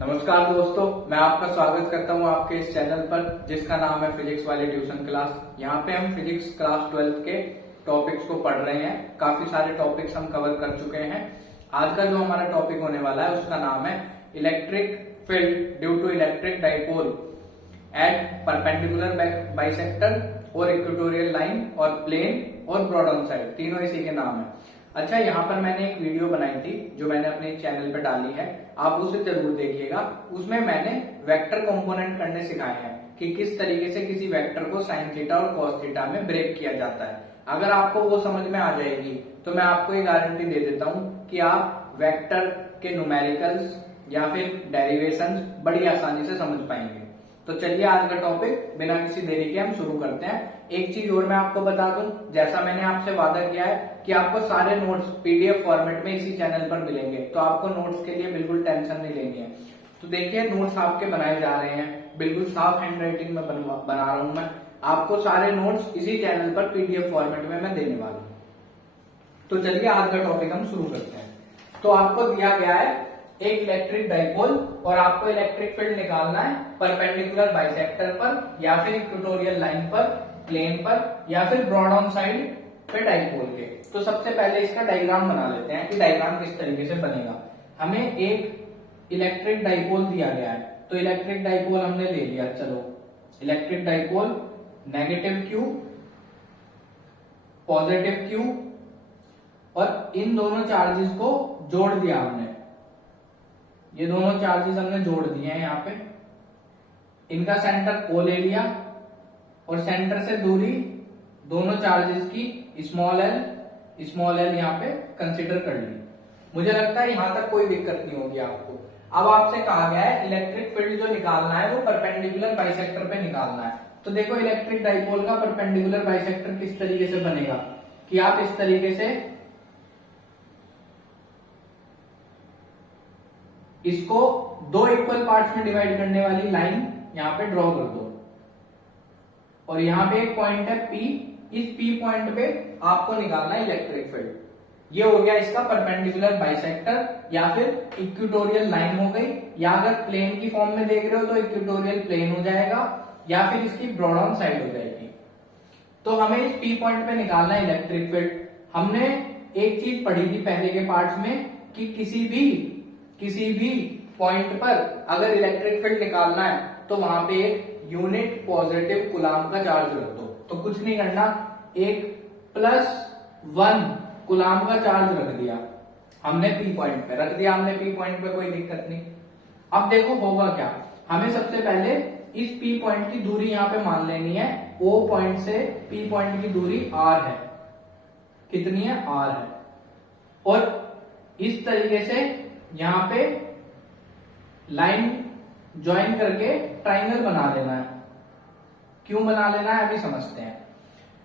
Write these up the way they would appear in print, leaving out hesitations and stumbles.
नमस्कार दोस्तों, मैं आपका स्वागत करता हूं आपके इस चैनल पर जिसका नाम है फिजिक्स वाले ट्यूशन क्लास। यहाँ पे हम फिजिक्स क्लास 12th के टॉपिक्स को पढ़ रहे हैं। काफी सारे टॉपिक्स हम कवर कर चुके हैं। आज का जो हमारा टॉपिक होने वाला है उसका नाम है electric field due to electric dipole at perpendicular bisector और इक्वेटोरियल लाइन और प्लेन और ब्रॉड ऑन साइड, तीनों इसी के नाम है। अच्छा, यहाँ पर मैंने एक वीडियो बनाई थी जो मैंने अपने चैनल पे डाली है, आप उसे जरूर देखिएगा। उसमें मैंने वेक्टर कंपोनेंट करने सिखाए हैं कि किस तरीके से किसी वेक्टर को साइन थीटा और कॉस थीटा में ब्रेक किया जाता है। अगर आपको वो समझ में आ जाएगी तो मैं आपको ये गारंटी दे देता हूँ कि आप वेक्टर के न्यूमेरिकल्स या फिर डेरिवेशंस बड़ी आसानी से समझ पाएंगे। तो चलिए आज का टॉपिक बिना किसी देरी के हम शुरू करते हैं। एक चीज और मैं आपको बता दूं, जैसा मैंने आपसे वादा किया है कि आपको सारे नोट्स पीडीएफ फॉर्मेट में इसी चैनल पर मिलेंगे, तो आपको नोट्स के लिए बिल्कुल टेंशन नहीं लेनी है। तो देखिए, नोट्स आपके बनाए जा रहे हैं, बिल्कुल साफ हैंड राइटिंग में बना रहा हूं मैं। आपको सारे नोट्स इसी चैनल पर पीडीएफ फॉर्मेट में मैं देने वाला हूं। तो चलिए आज का टॉपिक हम शुरू करते हैं। तो आपको दिया गया है एक इलेक्ट्रिक डाइपोल और आपको इलेक्ट्रिक फील्ड निकालना है परपेंडिकुलर बाइसेक्टर पर या फिर इक्वेटोरियल लाइन पर, प्लेन पर या फिर ब्रॉड ऑन साइड पे डाइपोल के। तो सबसे पहले इसका डायग्राम बना लेते हैं कि डायग्राम किस तरीके से बनेगा। हमें एक इलेक्ट्रिक डाइपोल दिया गया है, तो इलेक्ट्रिक डाइपोल हमने ले लिया। चलो, electric dipole negative Q, positive Q, और इन दोनों चार्जेस को जोड़ दिया हमने। ये दोनों चार्जेस हमने जोड़ दिए हैं यहाँ पे। इनका सेंटर ओ ले लिया और सेंटर से दूरी दोनों चार्जेस की स्मॉल एल यहाँ पे कंसीडर कर ली। मुझे लगता है यहां तक कोई दिक्कत नहीं होगी आपको। अब आपसे कहा गया है इलेक्ट्रिक फील्ड जो निकालना है वो परपेंडिकुलर बाइसेक्टर पे निकालना है। तो देखो, इलेक्ट्रिक डाइपोल का परपेंडिकुलर बाइसेक्टर किस तरीके से बनेगा कि आप इस तरीके से इसको दो इक्वल पार्ट्स में डिवाइड करने वाली लाइन यहां पे ड्रॉ कर दो, और यहां पे एक पॉइंट है P। इस P पॉइंट पे आपको निकालना है इलेक्ट्रिक फील्ड। ये हो गया इसका परपेंडिकुलर बाइसेक्टर या फिर इक्वेटोरियल लाइन हो गई, या अगर प्लेन की फॉर्म में देख रहे हो तो इक्वेटोरियल प्लेन हो जाएगा, या फिर इसकी ब्रॉड ऑन साइड हो जाएगी। तो हमें इस P पॉइंट पे निकालना है इलेक्ट्रिक फील्ड। हमने एक चीज पढ़ी थी पहले के पार्ट्स में कि किसी भी पॉइंट पर अगर इलेक्ट्रिक फील्ड निकालना है तो वहां पे एक यूनिट पॉजिटिव कूलाम का चार्ज रख दो। तो कुछ नहीं करना, एक +1 कूलाम का चार्ज रख दिया हमने P पॉइंट पे, रख दिया हमने P पॉइंट पे, कोई दिक्कत नहीं। अब देखो होगा क्या, हमें सबसे पहले इस P पॉइंट की दूरी यहाँ पे मान लेनी है। O पॉइंट से P पॉइंट की दूरी R है। कितनी है? R है। और इस तरीके से यहां पे लाइन ज्वाइन करके ट्राइंगल बना लेना है। क्यों बना लेना है अभी समझते हैं।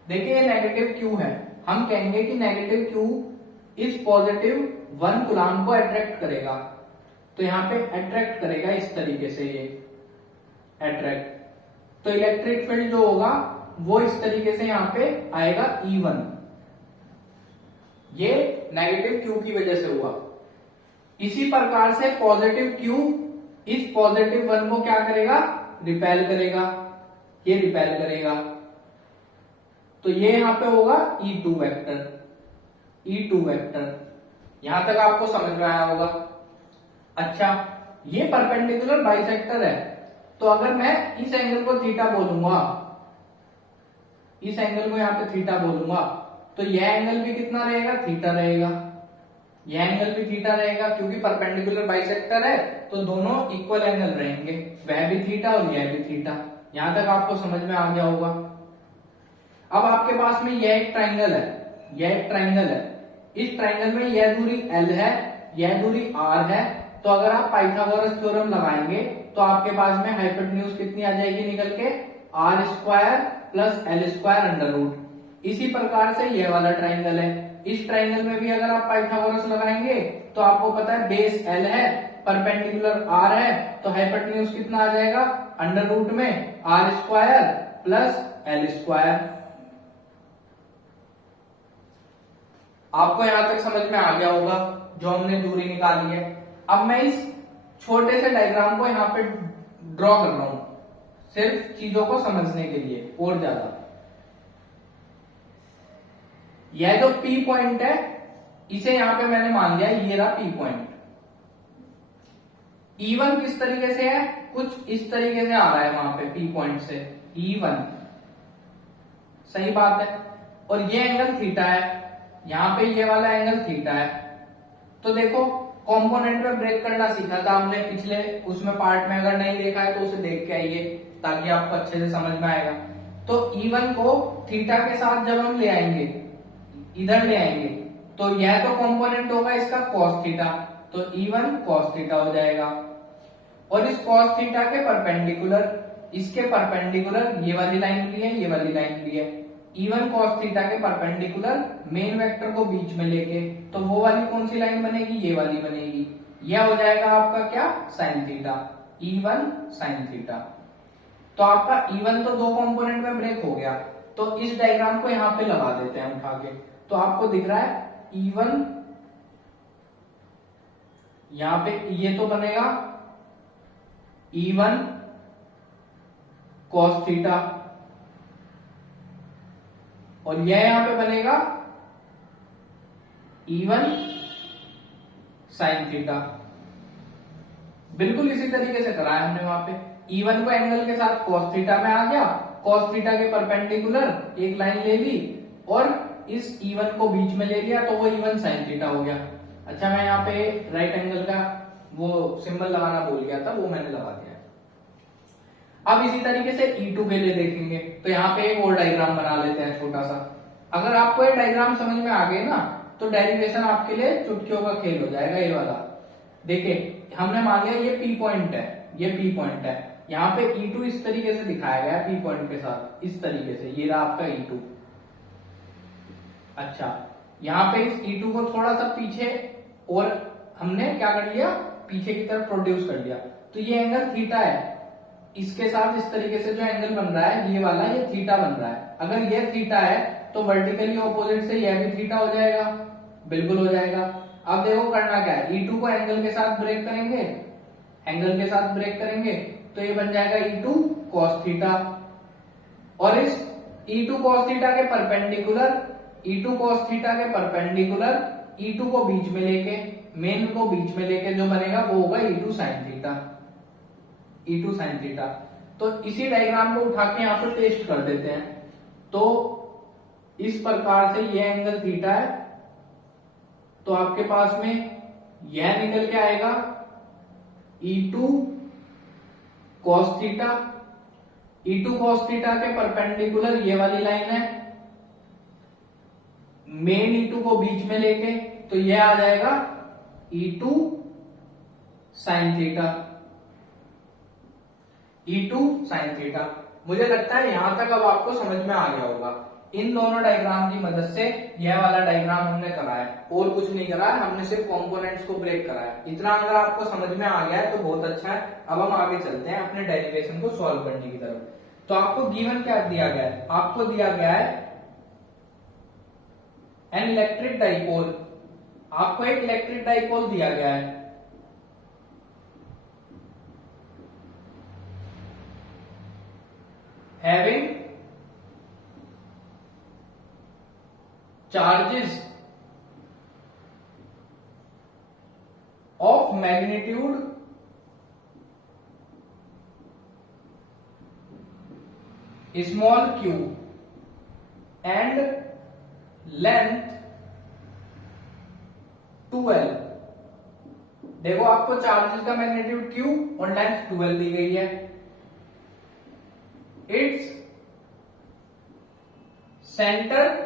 देखिए, ये नेगेटिव क्यू है। हम कहेंगे कि नेगेटिव क्यू इस पॉजिटिव 1 कूलाम को अट्रैक्ट करेगा, तो यहां पे अट्रैक्ट करेगा इस तरीके से, ये अट्रैक्ट। तो इलेक्ट्रिक फील्ड जो होगा वो इस तरीके से यहां पे आएगा E1। ये नेगेटिव क्यू की वजह से हुआ। इसी प्रकार से पॉजिटिव क्यू इस पॉजिटिव 1 को क्या करेगा? रिपेल करेगा। ये रिपेल करेगा, तो ये यहां पे होगा E2 वेक्टर। यहां तक आपको समझ में आया होगा। अच्छा, ये परपेंडिकुलर बाइसेक्टर है, तो अगर मैं इस एंगल को थीटा बोलूंगा, इस एंगल को यहां पे थीटा बोलूंगा, तो यह एंगल भी कितना रहेगा? थीटा रहेगा। यह एंगल भी थीटा रहेगा, क्योंकि परपेंडिकुलर बाइसेक्टर है तो दोनों इक्वल एंगल रहेंगे, वह भी थीटा और यह भी थीटा। यहां तक आपको समझ में आ गया होगा। अब आपके पास में यह एक ट्राइंगल है, यह एक ट्राइंगल है। इस ट्राइंगल में यह दूरी L है, यह दूरी R है। तो अगर आप पाइथागोरस थ्योरम लगाएंगे तो आपके पास में हाइपोटेन्यूज कितनी आ जाएगी निकल के? R² + L²√। इसी प्रकार से यह वाला ट्राइंगल है। इस ट्राइंगल में भी अगर आप पाइथागोरस लगाएंगे तो आपको पता है बेस L है, परपेंडिकुलर R है, तो हाइपोटेन्यूज कितना आ जाएगा? √ में R² + L²। आपको यहां तक समझ में आ गया होगा जो हमने दूरी निकाली है। अब मैं इस छोटे से डायग्राम को यहाँ पे ड्रॉ कर रहा हूं, सिर्फ चीजों को समझने के लिए और ज्यादा। यह जो P पॉइंट है इसे यहां पे मैंने मान लिया ये रहा P पॉइंट। E1 किस तरीके से है, कुछ इस तरीके से आ रहा है वहां पे P पॉइंट से E1, सही बात है। और ये एंगल थीटा है, यहां पे ये वाला एंगल थीटा है। तो देखो कंपोनेंट में ब्रेक करना सीखा था हमने पिछले उसमें पार्ट में, अगर नहीं देखा है तो उसे देख के आइए ताकि आपको अच्छे से समझ में आएगा। तो E1 को थीटा के साथ जब हम ले आएंगे, इधर ले आएंगे, तो यह तो कंपोनेंट होगा इसका cos थीटा, तो E1 cos थीटा हो जाएगा। और इस cos थीटा के परपेंडिकुलर, इसके परपेंडिकुलर ये वाली लाइन भी है, ये वाली लाइन भी है। E1 cos थीटा के परपेंडिकुलर मेन वेक्टर को बीच में लेके, तो वो वाली कौन सी लाइन बनेगी, ये वाली बनेगी। यह हो जाएगा आपका क्या, sin theta, E1 sin theta. तो आपका E1 तो दो कंपोनेंट में ब्रेक हो गया। तो इस डायग्राम को यहां पे लगा देते हैं उठा के, तो आपको दिख रहा है E1, यहां पे ये तो बनेगा E1 cos थीटा, और यह यहां पे बनेगा E1 sin थीटा। बिल्कुल इसी तरीके से करा है हमने वहां पे। E1 को एंगल के साथ cos थीटा में आ गया, cos थीटा के परपेंडिकुलर एक लाइन ले ली और इस E1 को बीच में ले लिया, तो वो E1 sin थीटा हो गया। अच्छा, मैं यहाँ पे राइट एंगल का वो सिंबल लगाना भूल गया था, वो मैंने लगा दिया। अब इसी तरीके से E2 के लिए देखेंगे, तो यहाँ पे एक और डायग्राम बना लेते हैं छोटा सा। अगर आपको ये डायग्राम समझ में आ गए ना, तो डेरिवेशन आपके लिए चुटकियों का खेल हो जाएगा। ये वाला देखिए, हमने मान लिया ये P पॉइंट है, ये P पॉइंट है। यहाँ पे E2 इस तरीके से दिखाया गया है P पॉइंट के साथ, इस तरीके से। ये रहा आपका E2। अच्छा, यहाँ पे इस E2 को थोड़ा सा पीछे और हमने क्या कर लिया, पीछे की तरफ प्रोड्यूस कर लिया। तो ये एंगल थीटा है, इसके साथ इस तरीके से जो एंगल बन रहा है ये वाला, ये थीटा बन रहा है। अगर ये थीटा है तो वर्टिकली ऑपोजिट से यह भी थीटा हो जाएगा, बिल्कुल हो जाएगा। अब देखो करना क्या है, E2 को एंगल के साथ ब्रेक करेंगे, एंगल के साथ ब्रेक करेंगे, तो ये बन जाएगा E2 cos थीटा। और इस E2 cos थीटा के परपेंडिकुलर, E2 cos थीटा के परपेंडिकुलर E2 को बीच में लेके, मेन को बीच में लेके जो बनेगा वो होगा E2 sin theta, E2 sin theta. तो इसी डायग्राम को उठा के यहाँ पर पेस्ट कर देते हैं। तो इस प्रकार से ये एंगल थीटा है, तो आपके पास में यह निकल के आएगा E2 cos theta. E2 cos theta के परपेंडिकुलर ये वाली लाइन है, मेन E2 को बीच में लेके, तो यह आ जाएगा E2 sin theta, E2 sin theta. मुझे लगता है यहां तक अब आपको समझ में आ गया होगा। इन दोनों डायग्राम की मदद से यह वाला डायग्राम हमने करा है, और कुछ नहीं करा है, हमने सिर्फ कंपोनेंट्स को ब्रेक करा है। इतना अगर आपको समझ में आ गया है तो बहुत अच्छा है। अब हम आगे चलते हैं अपने डेरिवेशन को सॉल्व करने की तरफ। तो आपको गिवन क्या दिया गया है, आपको दिया गया है एन इलेक्ट्रिक डाइपोल। आपको एक इलेक्ट्रिक डाइपोल दिया गया है, having charges of magnitude small q and length 12। देखो आपको चार्जेस का मैग्नीट्यूड q और लेंथ 12 दी गई है। Its centre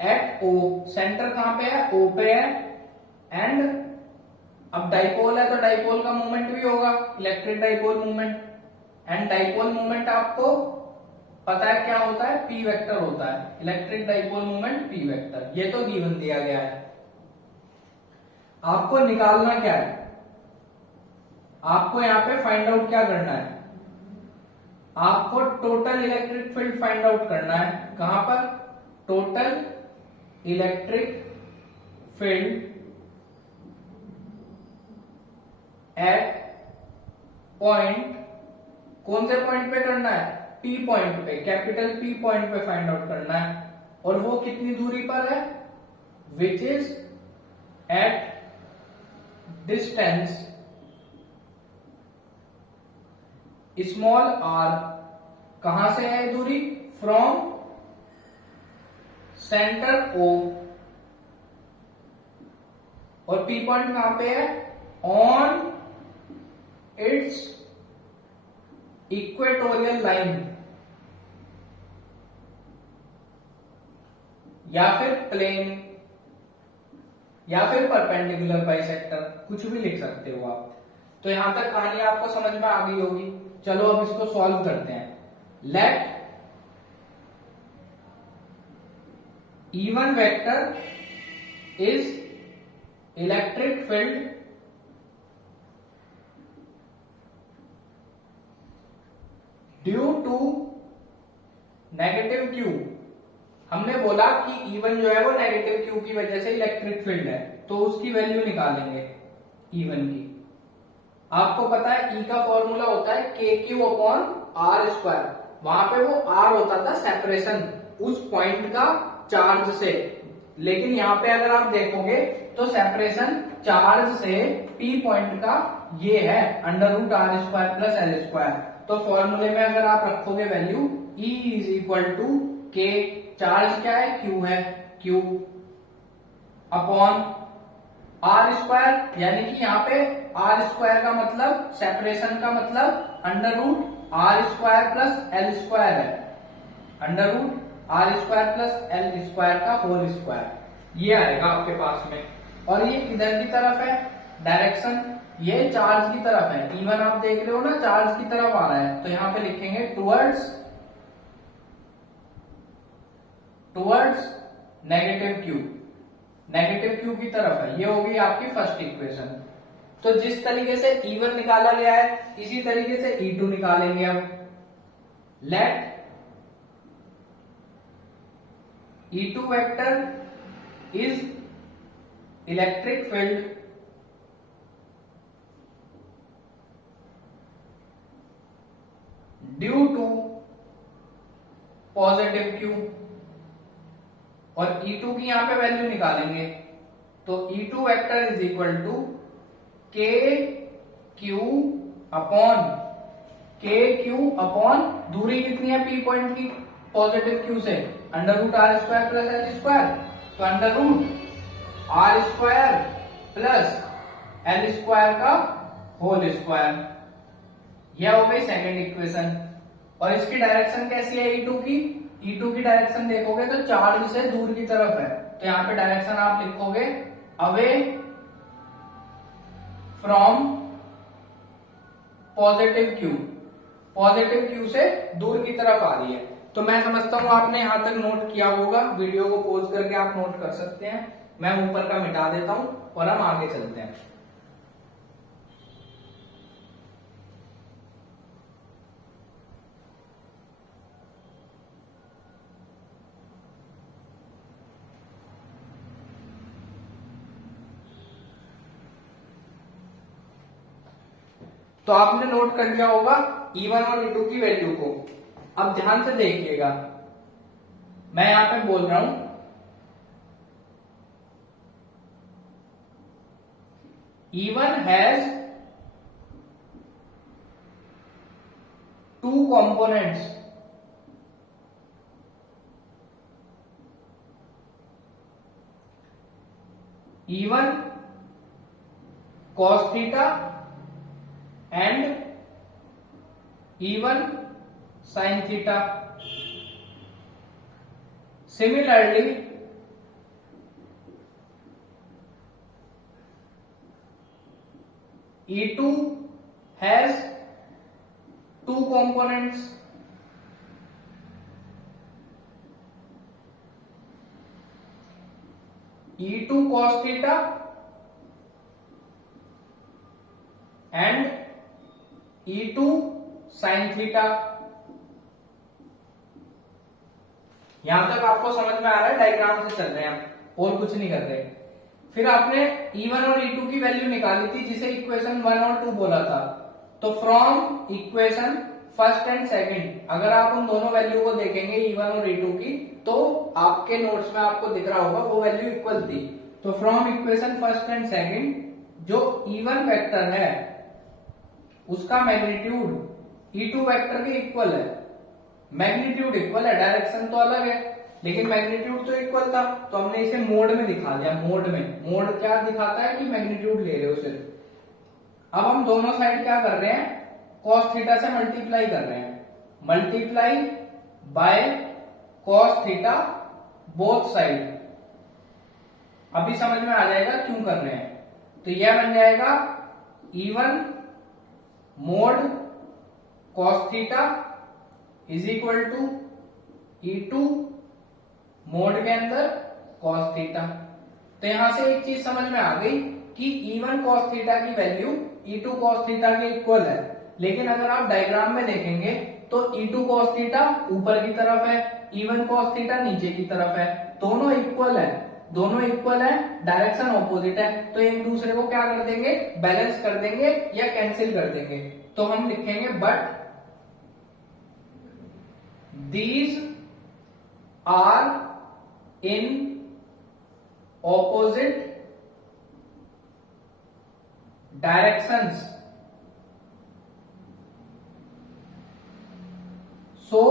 at O, centre कहां पे है, O पे है। एंड अब डाइपोल है तो डाइपोल का मूवमेंट भी होगा, electric dipole movement. And dipole movement आपको पता है क्या होता है, P वेक्टर होता है। Electric dipole movement P vector, ये तो गिवन दिया गया है। आपको निकालना क्या है, आपको यहां पे फाइंड आउट क्या करना है, आपको total electric field find out करना है। कहां पर, total electric field at point, कौन से पॉइंट पे करना है, पी पॉइंट पे, कैपिटल पी पॉइंट पे फाइंड आउट करना है। और वो कितनी दूरी पर है, which is at distance small R, कहां से है दूरी, फ्रॉम सेंटर ओ, और पी पॉइंट कहां पे है, ऑन इट्स इक्वेटोरियल लाइन, या फिर प्लेन, या फिर परपेंडिकुलर बाइसेक्टर, कुछ भी लिख सकते हो आप। तो यहां तक कहानी आपको समझ में आ गई होगी। चलो अब इसको सॉल्व करते हैं। Let E1 vector is electric field due to negative Q. हमने बोला कि E1 जो है वो नेगेटिव क्यू की वजह से इलेक्ट्रिक फील्ड है, तो उसकी वैल्यू निकालेंगे E1 की। आपको पता है E का फॉर्मूला होता है KQ/R²। वहां पे वो R होता था सेपरेशन उस पॉइंट का चार्ज से, लेकिन यहाँ पे अगर आप देखोगे तो सेपरेशन चार्ज से P पॉइंट का ये है √R² + L²। तो फॉर्मूले में अगर आप रखोगे वैल्यू E = K, चार्ज क्या है, Q है, Q अपॉन R², यानी कि यहाँ पे R² का मतलब, सेपरेशन का मतलब √R² + L² है, √R² + L² का होल स्क्वायर, ये आएगा आपके पास में। और ये किधर की तरफ है, डायरेक्शन ये चार्ज की तरफ है। E1 आप देख रहे हो ना, चार्ज की तरफ आ रहा है, तो यहाँ पे लिखेंगे towards negative Q, negative Q की तरफ है। ये होगी आपकी फर्स्ट इक्वेशन। तो जिस तरीके से E1 निकाला गया है, इसी तरीके से E2 निकालेंगे अब। Let E2 vector is electric field due to positive Q, और E2 की यहां पे वैल्यू निकालेंगे। तो E2 वेक्टर = KQ/, दूरी कितनी है P पॉइंट की पॉजिटिव Q से, √R² + L², तो √R² + L² का होल स्क्वायर। यह हो गई सेकेंड इक्वेशन। और इसकी डायरेक्शन कैसी है E2 की, E2 की डायरेक्शन देखोगे तो चार्ज से दूर की तरफ है, तो यहां पे डायरेक्शन आप लिखोगे away from positive Q, positive Q से दूर की तरफ आ रही है। तो मैं समझता हूं आपने यहां तक नोट किया होगा, वीडियो को पॉज करके आप नोट कर सकते हैं। मैं ऊपर का मिटा देता हूं और हम आगे चलते हैं। तो आपने नोट कर लिया होगा E1 और E2 की वैल्यू को। अब ध्यान से देखिएगा, मैं यहां पे बोल रहा हूं E1 has 2 components, E1 cos theta and E1 sin theta. Similarly, E2 has 2 components, E2 cos theta and E2 sin theta. यहां तक आपको समझ में आ रहा है, डायग्राम से चल रहे हैं हम और कुछ नहीं कर रहे। फिर आपने E1 और E2 की वैल्यू निकाली थी जिसे इक्वेशन 1 और 2 बोला था। तो from equation first and second अगर आप उन दोनों वैल्यू को देखेंगे E1 और E2 की, तो आपके नोट्स में आपको दिख रहा होगा वो वैल्यू इक्वल थी। तो from equation first and second जो E1 वेक्टर है उसका मैग्नीट्यूड E2 वेक्टर के इक्वल है। मैग्नीट्यूड इक्वल है, डायरेक्शन तो अलग है लेकिन मैग्नीट्यूड तो इक्वल था, तो हमने इसे मोड में दिखा दिया। मोड में, मोड क्या दिखाता है कि मैग्नीट्यूड ले रहे हो सिर्फ। अब हम दोनों साइड क्या कर रहे हैं, cos थीटा से मल्टीप्लाई कर रहे हैं, multiply by cos theta both side. अभी समझ में आ जाएगा क्यों कर रहे हैं। तो यह बन जाएगा E1 mod cos theta is equal to E2 mod के अंदर cos थीटा। तो यहां से एक चीज समझ में आ गई कि E1 cos थीटा की वैल्यू E2 cos थीटा के इक्वल है। लेकिन अगर आप डायग्राम में देखेंगे तो E2 cos थीटा ऊपर की तरफ है, E1 cos थीटा नीचे की तरफ है। दोनों इक्वल है, दोनों इक्वल है, डायरेक्शन ऑपोजिट है, तो एक दूसरे को क्या कर देंगे, बैलेंस कर देंगे या कैंसिल कर देंगे। तो हम लिखेंगे but these are in opposite directions, so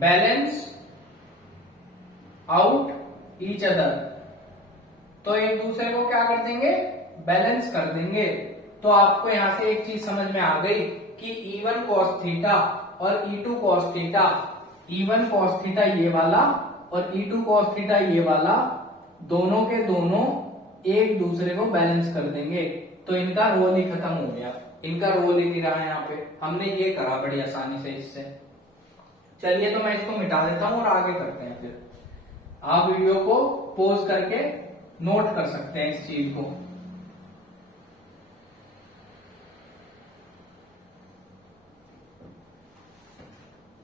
balance out each other। तो एक दूसरे को क्या कर देंगे, बैलेंस कर देंगे। तो आपको यहां से एक चीज समझ में आ गई कि E1 cos थीटा और E2 cos theta, E1 cos theta ये वाला और E2 cos थीटा ये वाला, दोनों के दोनों एक दूसरे को बैलेंस कर देंगे। तो इनका रोल ही खत्म हो गया, इनका रोल ही नहीं रहा यहाँ पे। हमने ये करा बड़ी आसानी से इससे। चलिए तो मैं इसको मिटा देता हूं और आगे करते हैं। फिर आप वीडियो को पॉज करके नोट कर सकते हैं इस चीज को।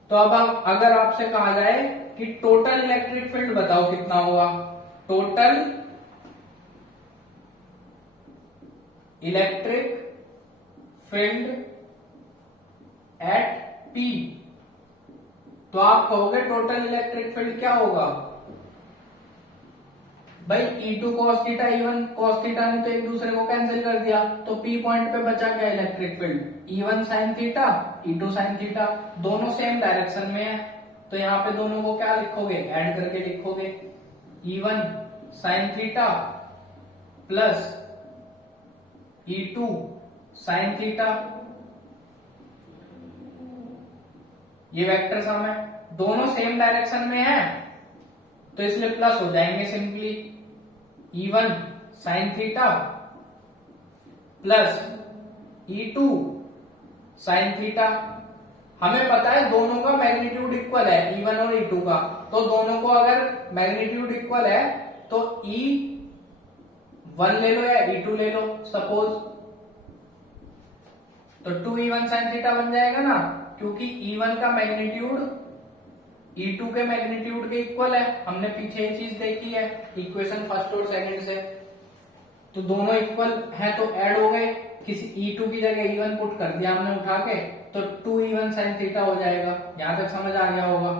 तो अब अगर आपसे कहा जाए कि टोटल इलेक्ट्रिक फील्ड बताओ कितना होगा, total electric field eight P, तो आप कहोगे टोटल इलेक्ट्रिक फील्ड क्या होगा भाई। E2 cos theta E1 cos theta ने तो एक दूसरे को कैंसिल कर दिया, तो P पॉइंट पे बचा क्या electric field, E1 sin theta E2 sin theta, दोनों सेम डायरेक्शन में है। तो यहाँ पे दोनों को क्या लिखोगे, ऐड करके लिखोगे, E1 sin theta plus E2 sin theta. ये वेक्टर सम है, दोनों सेम डायरेक्शन में है तो इसलिए प्लस हो जाएंगे simply. E1 sin theta plus E2 sin theta. हमें पता है दोनों का मैग्नीट्यूड इक्वल है, E1 और E2 का। तो दोनों को अगर मैग्नीट्यूड इक्वल है तो E1 ले लो या E2 ले लो सपोज, तो 2E1 sin थीटा बन जाएगा ना, क्योंकि E1 का मैग्नीट्यूड E2 के मैग्नीट्यूड के इक्वल है। हमने पीछे ये चीज देखी है इक्वेशन फर्स्ट और सेकंड से। तो दोनों इक्वल है तो ऐड हो गए, किसी E2 की जगह E1 पुट कर दिया हमने उठा के, तो 2E1 sin थीटा हो जाएगा। यहां तक समझ आ गया होगा।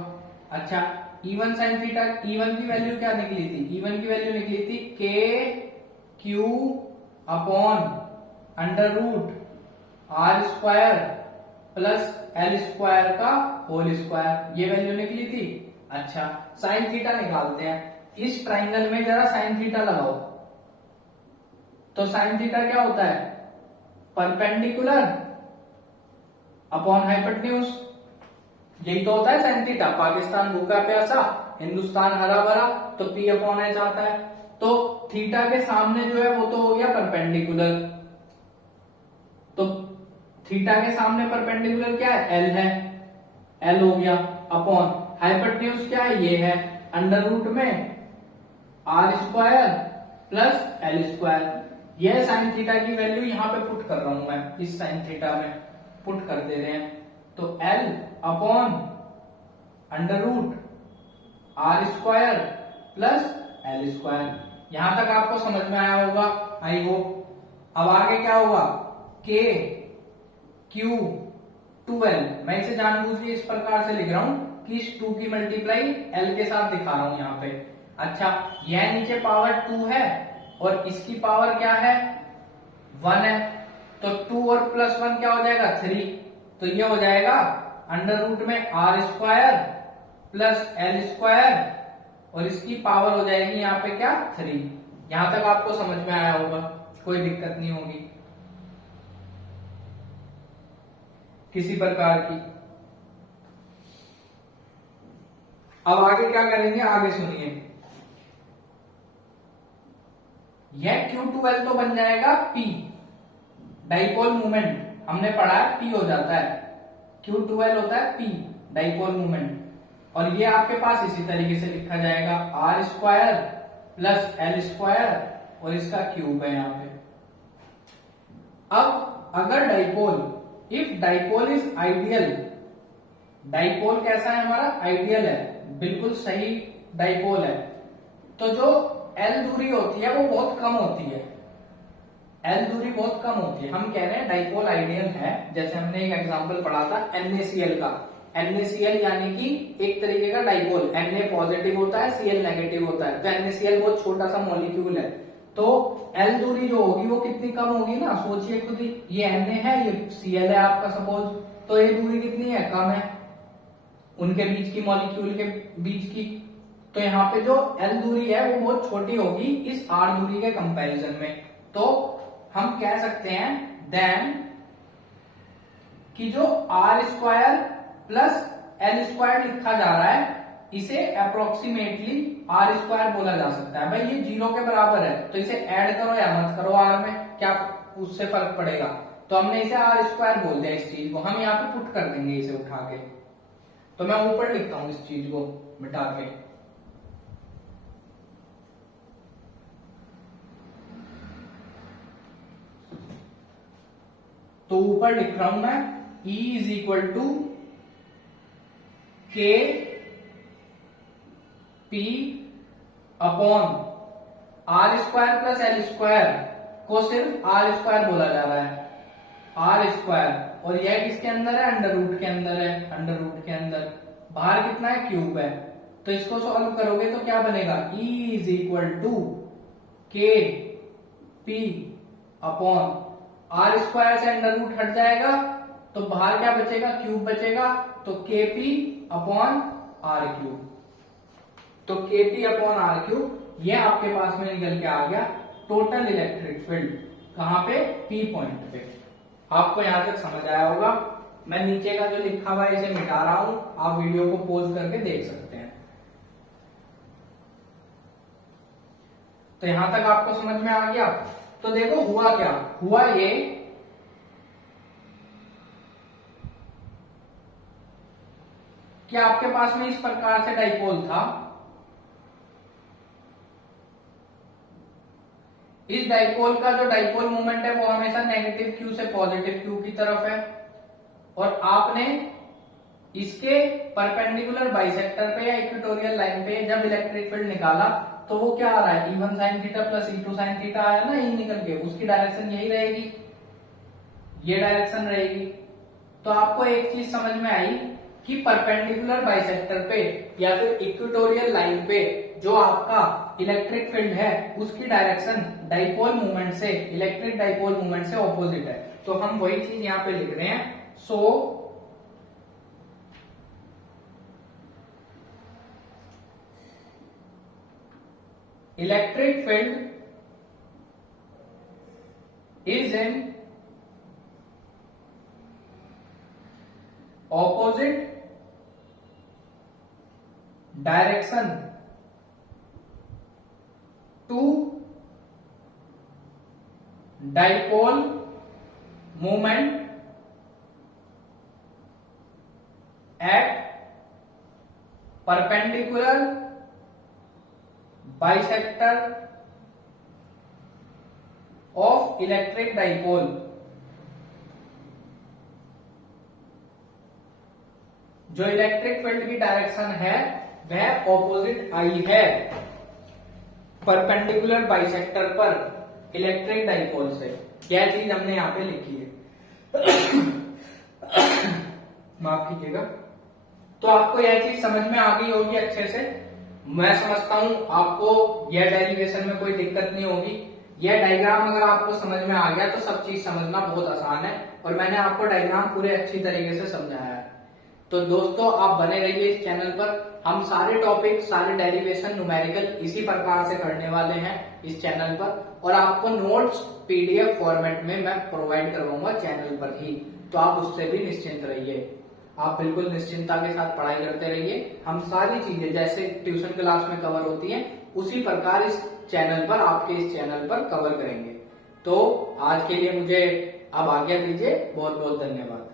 अच्छा, E1 sin थीटा, E1 की वैल्यू क्या निकली थी, E1 की वैल्यू निकली थी KQ upon under root R square plus L square का होल स्क्वायर, ये वैल्यू निकली थी। अच्छा, साइन थीटा निकालते हैं। इस ट्राइंगल में जरा साइन थीटा लगाओ, तो साइन थीटा क्या होता है, परपेंडिकुलर अपॉन हाइपोटेन्यूज। यही तो होता है साइन थीटा। पाकिस्तान भूखा प्यासा, हिंदुस्तान हरा भरा, तो P अपॉन H आता है। तो थीटा के सामने जो है वो तो हो गया परपेंडिकुलर, तो थीटा के सामने परपेंडिकुलर क्या है, L है, L हो गया, अपॉन हाइपोटेन्यूज क्या है, ये है, अंडर रूट में R square plus L square. यह साइन थीटा की वैल्यू यहां पे पुट कर रहा हूं मैं, इस साइन थीटा में पुट कर दे रहे हैं। तो L upon under root R square plus L square. यहां तक आपको समझ में आया होगा, आई होप। अब आगे क्या होगा, के क्यू 2l। मैं इसे जानबूझ के इस प्रकार से लिख रहा हूं कि इस 2 की मल्टीप्लाई एल के साथ दिखा रहा हूं यहां पे। अच्छा, यह नीचे पावर 2 है और इसकी पावर क्या है, 1 है, तो 2 और प्लस 1 क्या हो जाएगा, 3। तो ये हो जाएगा अंडर रूट में R square plus L square और इसकी पावर हो जाएगी यहाँ पे क्या, 3। यहां तक आपको समझ में आया होगा, कोई दिक्कत नहीं होगी किसी प्रकार की। अब आगे क्या करेंगे, आगे सुनिए। यह Q2l तो बन जाएगा P, डाइपोल मोमेंट हमने पढ़ा है P हो जाता है, Q2l होता है P, डाइपोल मोमेंट। और ये आपके पास इसी तरीके से लिखा जाएगा R square plus L square और इसका क्यूब है यहाँ पे। अब अगर dipole, if dipole is ideal, dipole कैसा है हमारा, आइडियल है, बिल्कुल सही डाइपोल है, तो जो एल दूरी होती है वो बहुत कम होती है, एल दूरी बहुत कम होती है। हम कह रहे हैं डाइपोल आइडियल है, जैसे हमने एक एग्जांपल पढ़ा था NaCl का। NaCl यानी कि एक तरीके का डाइपोल, Na पॉजिटिव होता है, Cl नेगेटिव होता है, तो NaCl बहुत छोटा सा मॉलिक्यूल है, तो एल दूरी जो होगी वो कितनी कम होगी ना, सोचिए खुद ही। ये Na है, ये Cl है आपका सपोज, तो ये दूरी कितनी है, कम है उनके बीच की, मॉलिक्यूल के बीच की। तो यहाँ पे जो एल दूरी है वो बहुत छोटी होगी इस आर दूरी के कंपैरिजन में। तो हम कह सकते हैं देन कि जो R square plus L square लिखा जा रहा है इसे अप्रोक्सीमेटली आर स्क्वायर बोला जा सकता है। भाई ये 0 के बराबर है तो इसे ऐड करो या मत करो आर में, क्या उससे फर्क पड़ेगा, तो हमने इसे आर स्क्वायर बोल दिया इस चीज को। हम यहाँ पे पुट कर देंगे इसे उठा के, तो मैं ऊपर लिखता हूं इस चीज को मिटा के। तो ऊपर लिख रहा हूं मैं E is equal to K P upon R square plus L square को सिर्फ आर स्क्वायर बोला जा रहा है, आर स्क्वायर, और यह किसके अंदर है, अंडर रूट के अंदर है, अंडर रूट के अंदर बाहर कितना है, क्यूब है। तो इसको सॉल्व करोगे तो क्या बनेगा, E is equal to K P upon R square से अंडर रूट हट जाएगा तो बाहर क्या बचेगा, क्यूब बचेगा, तो के पी अपॉन आर क्यूब। तो के पी अपॉन आर क्यूब ये आपके पास में निकल के आ गया टोटल इलेक्ट्रिक फील्ड, कहां पे, पी पॉइंट पे। आपको यहां तक समझ आया होगा। मैं नीचे का जो लिखा हुआ है इसे मिटा रहा हूं, आप वीडियो को पॉज करके देख सकते हैं। तो यहां तक आपको समझ में आ गया। तो देखो हुआ क्या, हुआ ये कि आपके पास में इस प्रकार से डाइपोल था, इस डाइपोल का जो डाइपोल मोमेंट है वो हमेशा नेगेटिव क्यू से पॉजिटिव क्यू की तरफ है, और आपने इसके परपेंडिकुलर बाइसेक्टर पे या इक्वेटोरियल लाइन पे जब इलेक्ट्रिक फील्ड निकाला तो वो क्या आ रहा है, E1 sin theta plus E2 sin theta आया ना, E निकल के, उसकी डायरेक्शन यही रहेगी, ये डायरेक्शन रहेगी। तो आपको एक चीज समझ में आई कि परपेंडिकुलर बाइसेक्टर पे या फिर इक्वेटोरियल लाइन पे जो आपका इलेक्ट्रिक फील्ड है उसकी डायरेक्शन डाइपोल मूवमेंट से, इलेक्ट्रिक डाइपोल मूवमेंट से ऑपोजिट है। तो हम वही चीज यहां पे लिख रहे हैं। So electric field is in opposite direction to dipole moment at perpendicular bisector of electric dipole. जो इलेक्ट्रिक फील्ड की डायरेक्शन है वह ऑपोजिट आई है, परपेंडिकुलर बाइसेक्टर पर इलेक्ट्रिक डाइपोल से, यह चीज हमने यहाँ पे लिखी है। माफ कीजिएगा। तो आपको यह चीज समझ में आ गई होगी अच्छे से। मैं समझता हूं आपको यह डेरिवेशन में कोई दिक्कत नहीं होगी। यह डायग्राम अगर आपको समझ में आ गया तो सब चीज समझना बहुत आसान है, और मैंने आपको डायग्राम पूरे अच्छी तरीके से समझाया है। तो दोस्तों आप बने रहिए इस चैनल पर। हम सारे टॉपिक, सारे डेरिवेशन, न्यूमेरिकल इसी प्रकार से करने वाले हैं इस चैनल पर, और आपको नोट्स पीडीएफ फॉर्मेट में मैं प्रोवाइड करवाऊंगा चैनल पर ही। तो आप उससे भी निश्चिंत रहिए। आप बिल्कुल निश्चिंता के साथ पढ़ाई करते रहिए। हम सारी चीजें जैसे ट्यूशन क्लास में कवर होती हैं उसी प्रकार इस चैनल पर, आपके इस चैनल पर कवर करेंगे। तो आज के लिए मुझे अब आज्ञा दीजिए। बहुत बहुत धन्यवाद।